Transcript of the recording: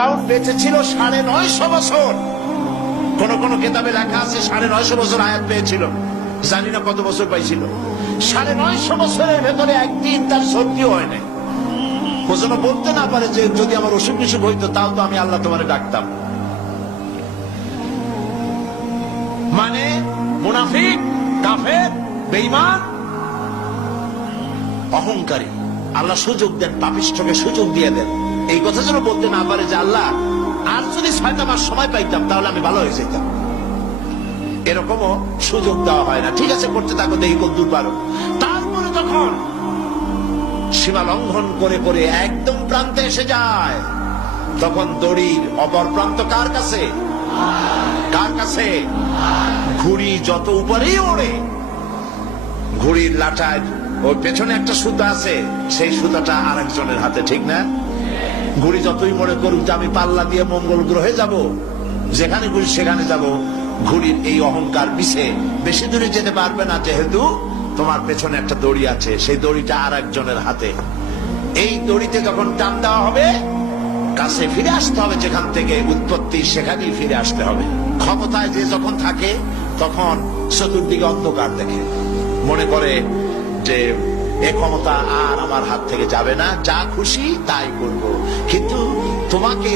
ফেরাউন বেঁচে ছিল 950 বছর। কোন কোন কিতাবে লেখা আছে 950 বছর হায়াত পেয়েছিল, জানি না কত বছর পাইছিল। 950 বছরের ভেতরে একদিন তার সর্দি হয় নাই। ও যেন বলতে না পারে যে যদি আমার অসুখ বিসুখ হইতো তাও তো আমি আল্লাহ তোমারে ডাকতাম। মানে মুনাফিক, কাফের, বেঈমান, অহংকারী। আল্লাহ সুযোগ দেন, পাপিষ্ঠকে সুযোগ দিয়ে দেন। এই কথা যেন বলতে না পারে যে আল্লাহ আর যদি 6টা মাস সময় পাইতাম তাহলে আমি ভালো হয়ে যেতাম। এরকমও সুযোগ দেওয়া হয় না। ঠিক আছে, করতে থাকো, দেখি কত দূর পারো। তারপরে তখন সীমা লঙ্ঘন করে করে একদম প্রান্তে এসে যায়, তখন দড়ির অপর প্রান্ত কার কাছে? কার কাছে? ঘুড়ি যত উপরেই ওড়ে, ঘুড়ির লাটায় ওই পেছনে একটা সুতা আছে, সেই সুতাটা আরেকজনের হাতে, ঠিক না? ঘুড়ি যতই মনে করুক যে আমি পাল্লা দিয়ে মঙ্গল গ্রহে যাব, যেখানে ঘুরি সেখানে যাব, ঘুড়ির এই অহংকার পিছে বেশি দূরে যেতে পারবে না, যেহেতু তোমার পেছনে একটা দড়ি আছে, সেই দড়িটা আরেকজনের হাতে। এই দড়িতে যখন টান দেওয়া হবে, কাছে ফিরে আসতে হবে, যেখান থেকে উৎপত্তি সেখানেই ফিরে আসতে হবে। ক্ষমতায় যে যখন থাকে তখন চতুর্দিকে অন্ধকার দেখে, মনে করে যে এ ক্ষমতা আর আমার হাত থেকে যাবে না, যা খুশি তাই করব। কিন্তু তোমাকে